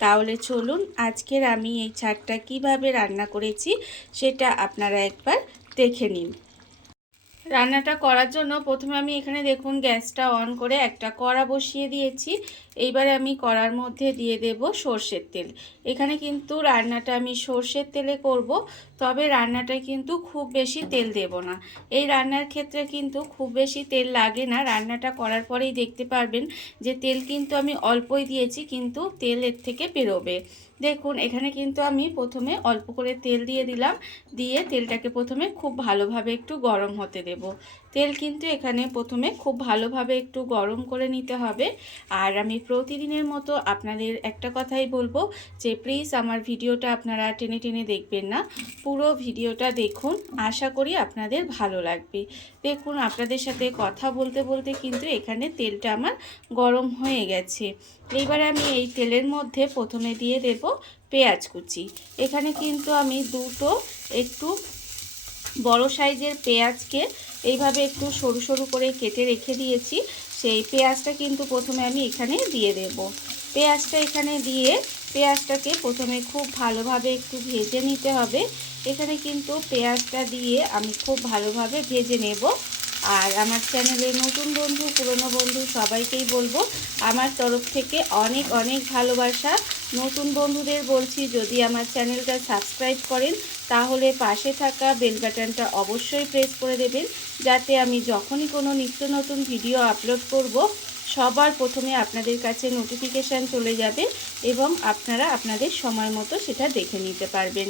তাহলে চলুন আজকের আমি এই ছাটটা কীভাবে রান্না করেছি সেটা আপনারা একবার দেখে নিন। রান্নাটা করার জন্য প্রথমে আমি এখানে দেখুন গ্যাসটা অন করে একটা কড়া বসিয়ে দিয়েছি। এইবারে আমি কড়ার মধ্যে দিয়ে দেব সর্ষের তেল। এখানে কিন্তু রান্নাটা আমি সর্ষের তেলে করব, তবে রান্নাটা কিন্তু খুব বেশি তেল দেব না। এই রান্নার ক্ষেত্রে কিন্তু খুব বেশি তেল লাগে না। রান্নাটা করার পরেই দেখতে পারবেন যে তেল কিন্তু আমি অল্পই দিয়েছি, কিন্তু তেল এর থেকে বেরোবে। দেখুন, এখানে কিন্তু আমি প্রথমে অল্প করে তেল দিয়ে দিলাম। দিয়ে তেলটাকে প্রথমে খুব ভালোভাবে একটু গরম হতে দেব। তেল কিন্তু এখানে প্রথমে খুব ভালোভাবে একটু গরম করে নিতে হবে। আর আমি প্রতিদিনের মতো আপনাদের একটা কথাই বলব যে প্লিজ আমার ভিডিওটা আপনারা টেনে টেনে দেখবেন না। পুরো ভিডিওটা দেখুন, আশা করি আপনাদের ভালো লাগবে। দেখুন, আপনাদের সাথে কথা বলতে বলতে কিন্তু এখানে তেলটা আমার গরম হয়ে গেছে। এইবারে আমি এই তেলের মধ্যে প্রথমে দিয়ে দেব পেঁয়াজ কুচি। এখানে কিন্তু আমি দুটো একটু বড় সাইজের পেঁয়াজকে এইভাবে একটু সরু সরু করে কেটে রেখে দিয়েছি। সেই পেঁয়াজটা কিন্তু প্রথমে আমি এখানে দিয়ে দেব। পেঁয়াজটা এখানে দিয়ে পেঁয়াজটাকে প্রথমে খুব ভালোভাবে একটু ভেজে নিতে হবে। এখানে কিন্তু পেঁয়াজটা দিয়ে আমি খুব ভালোভাবে ভেজে নেব। আর আমার চ্যানেলে নতুন বন্ধু, পুরনো বন্ধু সবাইকেই বলব, আমার তরফ থেকে অনেক অনেক ভালোবাসা। নতুন বন্ধুদের বলছি, যদি আমার চ্যানেলটা সাবস্ক্রাইব করেন তাহলে পাশে থাকা বেল বাটনটা অবশ্যই প্রেস করে দেবেন, যাতে আমি যখনই কোনো নিত্য নতুন ভিডিও আপলোড করব, সবার প্রথমে আপনাদের কাছে নোটিফিকেশান চলে যাবে এবং আপনারা আপনাদের সময় মতো সেটা দেখে নিতে পারবেন।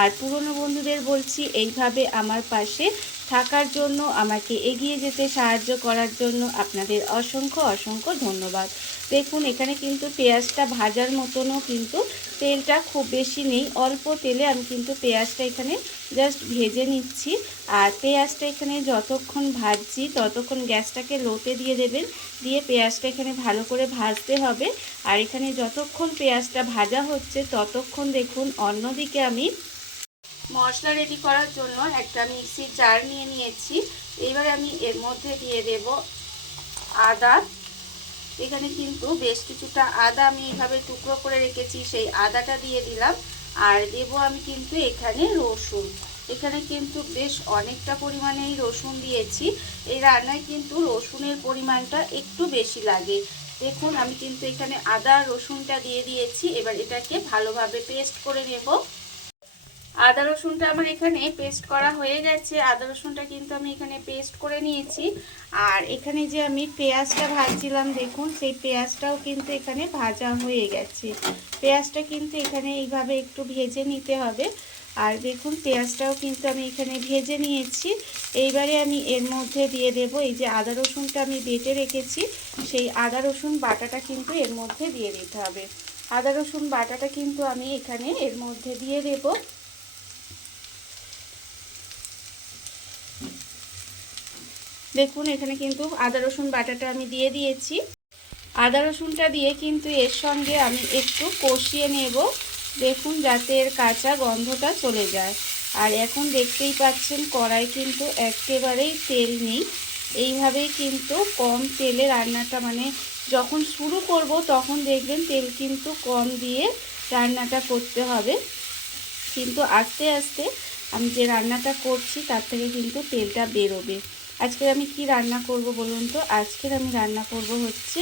আর পুরনো বন্ধুদের বলছি, এইভাবে আমার পাশে থাকার জন্য, আমাকে এগিয়ে যেতে সাহায্য করার জন্য আপনাদের অসংখ্য অসংখ্য ধন্যবাদ। দেখুন, এখানে কিন্তু পেঁয়াজটা ভাজার মতনও কিন্তু তেলটা খুব বেশি নেই। অল্প তেলে আমি কিন্তু পেঁয়াজটা এখানে জাস্ট ভেজে নিচ্ছি। আর পেঁয়াজটা এখানে যতক্ষণ ভাজছি, ততক্ষণ গ্যাসটাকে লোতে দিয়ে দেবেন। দিয়ে পেঁয়াজটা এখানে ভালো করে ভাজতে হবে। আর এখানে যতক্ষণ পেঁয়াজটা ভাজা হচ্ছে, ততক্ষণ দেখুন, অন্যদিকে আমি মশলা রেডি করার জন্য একটা মিক্সির জার নিয়ে নিয়েছি। এবার আমি এর মধ্যে দিয়ে দেব আদা এখানে কিন্তু বেশ কিছুটা আদা আমি এইভাবে টুকরো করে রেখেছি, সেই আদাটা দিয়ে দিলাম। আর দেব আমি কিন্তু এখানে রসুন। এখানে কিন্তু বেশ অনেকটা পরিমাণেই রসুন দিয়েছি। এই রান্নায় কিন্তু রসুনের পরিমাণটা একটু বেশি লাগে। দেখুন, আমি কিন্তু এখানে আদা রসুনটা দিয়ে দিয়েছি। এবার এটাকে ভালোভাবে পেস্ট করে নেব। আদা রসুনটা আমার এখানে পেস্ট করা হয়ে গেছে। আদা রসুনটা কিন্তু আমি এখানে পেস্ট করে নিয়েছি। আর এখানে যে আমি পেঁয়াজটা ভাজছিলাম, দেখুন, সেই পেঁয়াজটাও কিন্তু এখানে ভাজা হয়ে গেছে। পেঁয়াজটা কিন্তু এখানে এইভাবে একটু ভেজে নিতে হবে। আর দেখুন, পেঁয়াজটাও কিন্তু আমি এখানে ভেজে নিয়েছি। এইবারে আমি এর মধ্যে দিয়ে দেব এই যে আদা রসুনটা আমি বেটে রেখেছি, সেই আদা রসুন বাটাটা কিন্তু এর মধ্যে দিয়ে দিতে হবে। আদা রসুন বাটাটা কিন্তু আমি এখানে এর মধ্যে দিয়ে দেবো। দেখুন, এখানে কিন্তু আদা, রসুন, বাটাটা আমি দিয়ে দিয়েছি। আদা, রসুনটা দিয়ে কিন্তু এর সঙ্গে আমি একটু কষিয়ে নেব। দেখুন, যাতে এর কাঁচা গন্ধটা চলে যায়। আর এখন দেখতেই পাচ্ছেন, কড়াই কিন্তু একেবারেই তেল নেই। এইভাবেই কিন্তু কম তেলে রান্নাটা মানে যখন শুরু করব, তখন দেখবেন তেল কিন্তু কম দিয়ে রান্নাটা করতে হবে। কিন্তু আস্তে আস্তে আমি যে রান্নাটা করছি, তার থেকে কিন্তু তেলটা বেরোবে। আজকের আমি কি রান্না করব বলুন তো? আজকের আমি রান্না করব হচ্ছে,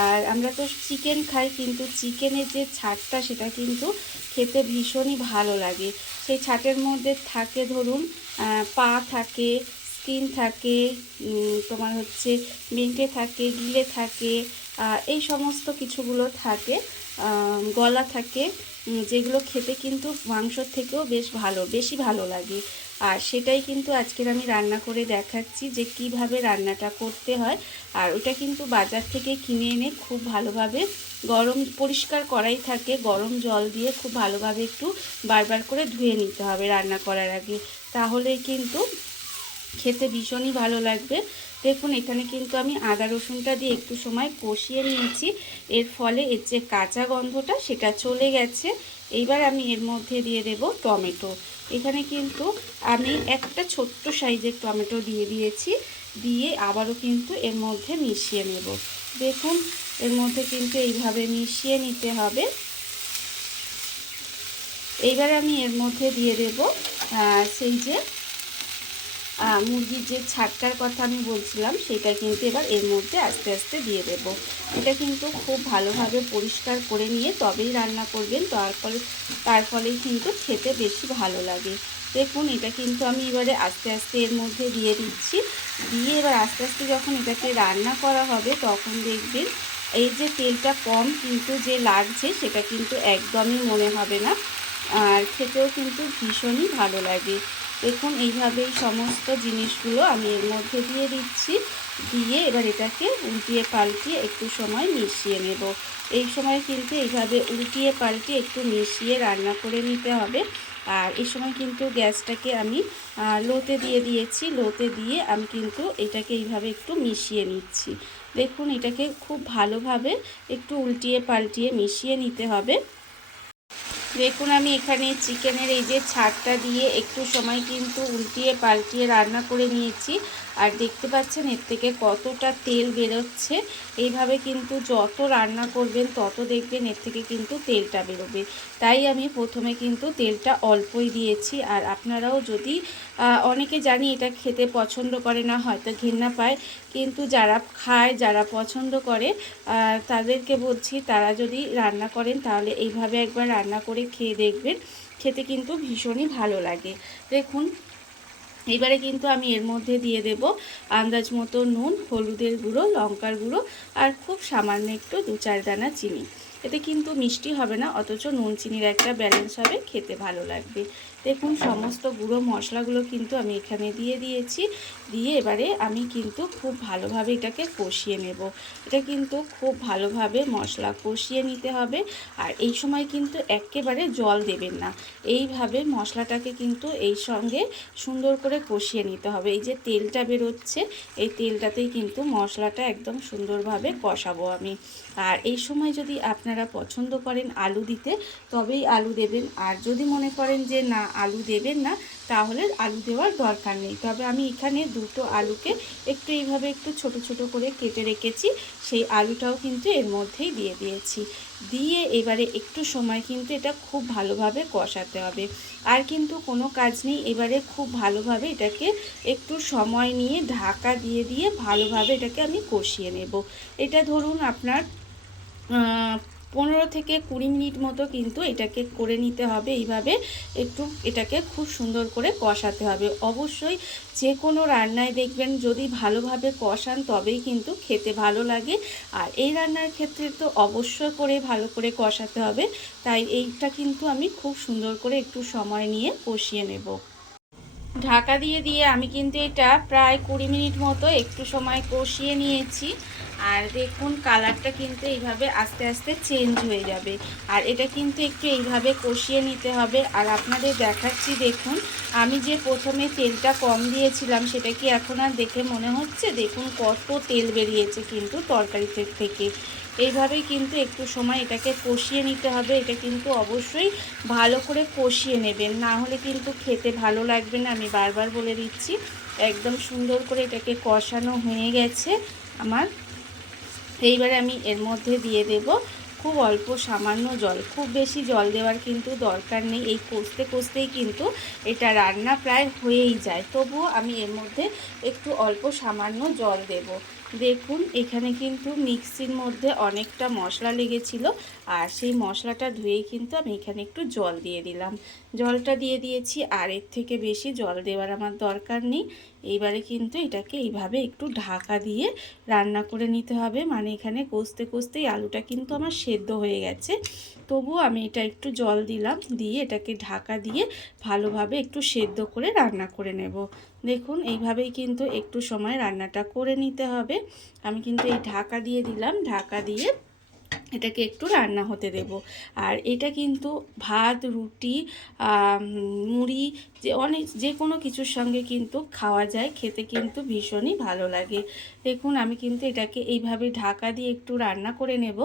আর আমরা তো চিকেন খাই, কিন্তু চিকেনের যে ছাটটা সেটা কিন্তু খেতে ভীষণই ভালো লাগে। সেই ছাটের মধ্যে থাকে ধরুন পা থাকে স্কিন থাকে তোমার হচ্ছে মেন্টে থাকে, গিলে থাকে এই সমস্ত কিছুগুলো থাকে গলা থাকে যেগুলো খেতে কিন্তু মাংসর থেকেও বেশ ভালো, বেশি ভালো লাগে। আর সেটাই কিন্তু আজকের আমি রান্না করে দেখাচ্ছি যে কীভাবে রান্নাটা করতে হয়। আর ওটা কিন্তু বাজার থেকে কিনে এনে খুব ভালোভাবে গরম, পরিষ্কার করাই থাকে। গরম জল দিয়ে খুব ভালোভাবে একটু বারবার করে ধুয়ে নিতে হবে রান্না করার আগে। তাহলেই কিন্তু খেতে ভীষণই ভালো লাগবে। দেখুন, এখানে কিন্তু আমি আদা রসুনটা দিয়ে একটু সময় কষিয়ে নিয়েছি। এর ফলে এর যে কাঁচা গন্ধটা, সেটা চলে গেছে। এইবার আমি এর মধ্যে দিয়ে দেব টমেটো। এখানে কিন্তু আমি একটা ছোট্ট সাইজের টমেটো দিয়ে দিয়েছি। দিয়ে আবারও কিন্তু এর মধ্যে মিশিয়ে নেব। দেখুন, এর মধ্যে কিন্তু এইভাবে মিশিয়ে নিতে হবে। এইবার আমি এর মধ্যে দিয়ে দেব সেই যে মুরগির যে ছাটটার কথা আমি বলছিলাম, সেটা কিন্তু এবার এর মধ্যে আস্তে আস্তে দিয়ে দেব। এটা কিন্তু খুব ভালোভাবে পরিষ্কার করে নিয়ে তবেই রান্না করবেন, তার ফলে, তার ফলেই কিন্তু খেতে বেশি ভালো লাগে। দেখুন, এটা কিন্তু আমি এবারে আস্তে আস্তে এর মধ্যে দিয়ে দিচ্ছি। দিয়ে এবার আস্তে আস্তে যখন এটাকে রান্না করা হবে, তখন দেখবেন এই যে তেলটা কম কিন্তু যে লাগছে, সেটা কিন্তু একদমই মনে হবে না। আর খেতেও কিন্তু ভীষণই ভালো লাগে। দেখুন, এইভাবেই সমস্ত জিনিসগুলো আমি এর মধ্যে দিয়ে দিচ্ছি। দিয়ে এবার এটাকে উল্টিয়ে পাল্টিয়ে একটু সময় মিশিয়ে নেব। এই সময় কিন্তু এইভাবে উল্টিয়ে পাল্টিয়ে একটু মিশিয়ে রান্না করে নিতে হবে। আর এই সময় কিন্তু গ্যাসটাকে আমি লোতে দিয়ে দিয়েছি। লোতে দিয়ে আমি কিন্তু এটাকে এইভাবে একটু মিশিয়ে নিচ্ছি। দেখুন, এটাকে খুব ভালোভাবে একটু উল্টিয়ে পাল্টিয়ে মিশিয়ে নিতে হবে। দেখুন, আমি এখানে চিকেনের এই যে ছাড়টা দিয়ে একটু সময় কিন্তু উল্টিয়ে পাল্টিয়ে রান্না করে নিয়েছি। আর দেখতে পাচ্ছেন, এর থেকে কতটা তেল বেরোচ্ছে। এইভাবে কিন্তু যত রান্না করবেন, তত দেখবেন এর থেকে কিন্তু তেলটা বেরোবে। তাই আমি প্রথমে কিন্তু তেলটা অল্পই দিয়েছি। আর আপনারাও যদি অনেকে জানি এটা খেতে পছন্দ করে না, হয়তো ঘেন্না পায়। কিন্তু যারা খায়, যারা পছন্দ করে তাদেরকে বলছি, তারা যদি রান্না করেন, তাহলে এইভাবে একবার রান্না করে খেয়ে দেখবেন। খেতে কিন্তু ভীষণই ভালো লাগে। দেখুন এবারে কিন্তু আমি এর মধ্যে দিয়ে দেব আন্দাজ মতো নুন, হলুদের গুঁড়ো, লঙ্কার গুঁড়ো আর খুব সামান্য একটু দু চার দানা চিনি। এতে কিন্তু মিষ্টি হবে না, অথচ নুন চিনির একটা ব্যালেন্স হবে, খেতে ভালো লাগবে। দেখুন, সমস্ত গুঁড়ো মশলাগুলো কিন্তু আমি এখানে দিয়ে দিয়েছি। দিয়ে এবারে আমি কিন্তু খুব ভালোভাবে এটাকে কষিয়ে নেব। এটা কিন্তু খুব ভালোভাবে মশলা কষিয়ে নিতে হবে। আর এই সময় কিন্তু একেবারে জল দেবেন না। এইভাবে মশলাটাকে কিন্তু এই সঙ্গে সুন্দর করে কষিয়ে নিতে হবে। এই যে তেলটা বেরোচ্ছে, এই তেলটাতেই কিন্তু মশলাটা একদম সুন্দরভাবে কষাবো আমি। আর এই সময় যদি আপনারা পছন্দ করেন আলু দিতে, তবেই আলু দেবেন। আর যদি মনে করেন যে না আলু দেবেন না, তাহলে আলু দেওয়ার দরকার নেই। তবে আমি এখানে দুটো আলুকে একটু এইভাবে একটু ছোট ছোট করে কেটে রেখেছি, সেই আলুটাও কিন্তু এর মধ্যেই দিয়ে দিয়েছি। দিয়ে এবারে একটু সময় কিন্তু এটা খুব ভালোভাবে কষাতে হবে। আর কিন্তু কোনো কাজ নেই, এবারে খুব ভালোভাবে এটাকে একটু সময় নিয়ে ঢাকা দিয়ে দিয়ে ভালোভাবে এটাকে আমি কষিয়ে নেব। এটা ধরুন আপনার পনেরো থেকে কুড়ি মিনিট মতো কিন্তু এটাকে করে নিতে হবে। এইভাবে একটু এটাকে খুব সুন্দর করে কষাতে হবে। অবশ্যই যে কোনো রান্নায় দেখবেন যদি ভালোভাবে কষান তবেই কিন্তু খেতে ভালো লাগে। আর এই রান্নার ক্ষেত্রে তো অবশ্যই করে ভালো করে কষাতে হবে। তাই এইটা কিন্তু আমি খুব সুন্দর করে একটু সময় নিয়ে কষিয়ে নেব। ঢাকা দিয়ে দিয়ে আমি কিন্তু এটা প্রায় কুড়ি মিনিট মতো একটু সময় কষিয়ে নিয়েছি। আর দেখুন, কালারটা কিন্তু এইভাবে আস্তে আস্তে চেঞ্জ হয়ে যাবে। আর এটা কিন্তু একটু এইভাবে কষিয়ে নিতে হবে। আর আপনাদের দেখাচ্ছি, দেখুন, আমি যে প্রথমে তেলটা কম দিয়েছিলাম, সেটা কি এখন আর দেখে মনে হচ্ছে? দেখুন, কত তেল বেরিয়েছে কিন্তু তরকারি থেকে। এইভাবেই কিন্তু একটু সময় এটাকে কষিয়ে নিতে হবে। এটা কিন্তু অবশ্যই ভালো করে কষিয়ে নেবেন। না হলে কিন্তু খেতে ভালো লাগবে না। আমি বারবার বলে দিচ্ছি, একদম সুন্দর করে এটাকে কষানো হয়ে গেছে আমার। এইবারে আমি এর মধ্যে দিয়ে দেব খুব অল্প সামান্য জল। খুব বেশি জল দেওয়ার কিন্তু দরকার নেই। এই কষতে কষতেই কিন্তু এটা রান্না প্রায় হয়েই যায়। তবুও আমি এর মধ্যে একটু অল্প সামান্য জল দেব। দেখুন, এখানে কিন্তু মিক্সির মধ্যে অনেকটা মশলা লেগেছিল আর সেই মশলাটা ধুয়েই কিন্তু আমি এখানে একটু জল দিয়ে দিলাম। জলটা দিয়ে দিয়েছি আর এর থেকে বেশি জল দেওয়ার আমার দরকার নেই। এইবারে কিন্তু এটাকে এইভাবে একটু ঢাকা দিয়ে রান্না করে নিতে হবে। মানে এখানে কষতে কষতেই আলুটা কিন্তু আমার সেদ্ধ হয়ে গেছে। তবুও আমি এটা একটু জল দিলাম, দিয়ে এটাকে ঢাকা দিয়ে ভালোভাবে একটু সেদ্ধ করে রান্না করে নেব। দেখুন, এইভাবেই কিন্তু একটু সময় রান্নাটা করে নিতে হবে। আমি কিন্তু এই ঢাকা দিয়ে দিলাম, ঢাকা দিয়ে এটাকে একটু রান্না হতে দেব। আর এটা কিন্তু ভাত, রুটি মুড়ি, যে অনেক, যে কোনো কিছুর সঙ্গে কিন্তু খাওয়া যায়, খেতে কিন্তু ভীষণই ভালো লাগে। দেখুন, আমি কিন্তু এটাকে এইভাবে ঢাকা দিয়ে একটু রান্না করে নেব।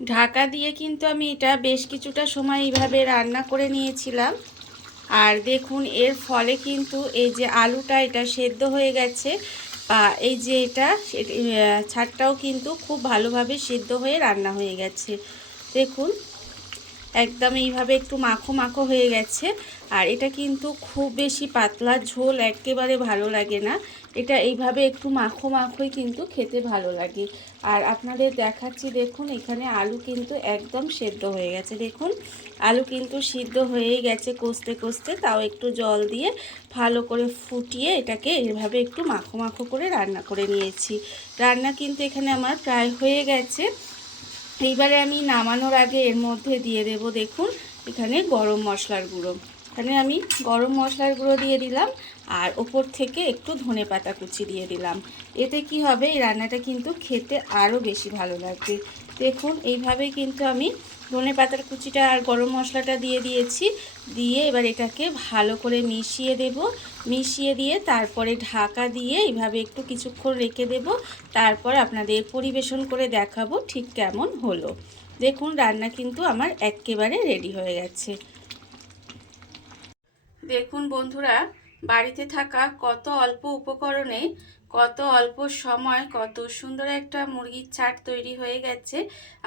ঢাকা দিয়ে কিন্তু আমি এটা বেশ কিছুটা সময় এইভাবে রান্না করে নিয়েছিলাম। আর দেখুন, এর ফলে কিন্তু এই যে আলুটা এটা সেদ্ধ হয়ে গেছে বা এই যে এটা ছাটটাও কিন্তু খুব ভালোভাবে সেদ্ধ হয়ে রান্না হয়ে গেছে। দেখুন একদম এইভাবে একটু মাখো মাখো হয়ে গেছে। আর এটা কিন্তু খুব বেশি পাতলা, ঝোল একেবারে ভালো লাগে না। এটা এইভাবে একটু মাখো মাখোই কিন্তু খেতে ভালো লাগে। আর আপনাদের দেখাচ্ছি, দেখুন, এখানে আলু কিন্তু একদম সেদ্ধ হয়ে গেছে। দেখুন, আলু কিন্তু সিদ্ধ হয়েই গেছে কষতে কষতে। তাও একটু জল দিয়ে ভালো করে ফুটিয়ে এটাকে এভাবে একটু মাখো মাখো করে রান্না করে নিয়েছি। রান্না কিন্তু এখানে আমার প্রায় হয়ে গেছে। এইবারে আমি নামানোর আগে এর মধ্যে দিয়ে দেব দেখুন, এখানে গরম মশলার গুঁড়ো। এখানে আমি গরম মশলার গুঁড়ো দিয়ে দিলাম, আর ওপর থেকে একটু ধনে পাতা কুচি দিয়ে দিলাম। এতে কি হবে, এই রান্নাটা কিন্তু খেতে আরও বেশি ভালো লাগবে। দেখুন, এইভাবেই কিন্তু আমি ধনে পাতার কুচিটা আর গরম মশলাটা দিয়ে দিয়েছি। দিয়ে এবার এটাকে ভালো করে মিশিয়ে দেব। মিশিয়ে দিয়ে তারপরে ঢাকা দিয়ে এইভাবে একটু কিছুক্ষণ রেখে দেব। তারপর আপনাদের পরিবেশন করে দেখাবো ঠিক কেমন হলো। দেখুন, রান্না কিন্তু আমার একেবারে রেডি হয়ে গেছে। দেখুন বন্ধুরা, বাড়িতে থাকা কত অল্প উপকরণে কত অল্প সময়, কত সুন্দর একটা মুরগির চাট তৈরি হয়ে গেছে,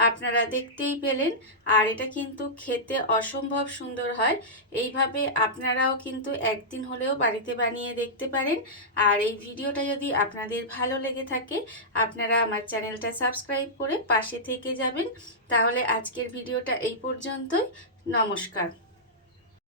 আপনারা দেখতেই পেলেন। আর এটা কিন্তু খেতে অসম্ভব সুন্দর হয়। এইভাবে আপনারাও কিন্তু একদিন হলেও বাড়িতে বানিয়ে দেখতে পারেন। আর এই ভিডিওটা যদি আপনাদের ভালো লেগে থাকে, আপনারা আমার চ্যানেলটা সাবস্ক্রাইব করে পাশে থেকে যাবেন। তাহলে আজকের ভিডিওটা এই পর্যন্তই। নমস্কার।